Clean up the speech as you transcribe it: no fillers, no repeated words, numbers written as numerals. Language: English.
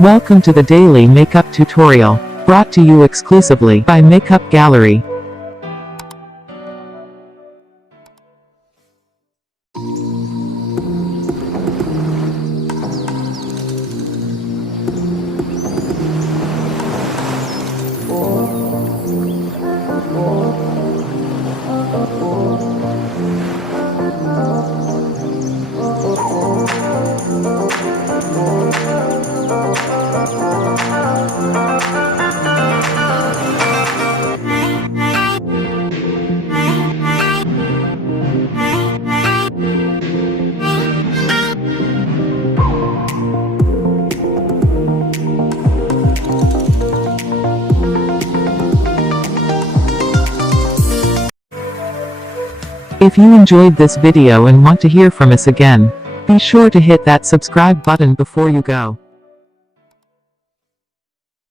Welcome to the daily makeup tutorial, brought to you exclusively by Makeup Gallery. If you enjoyed this video and want to hear from us again, be sure to hit that subscribe button before you go.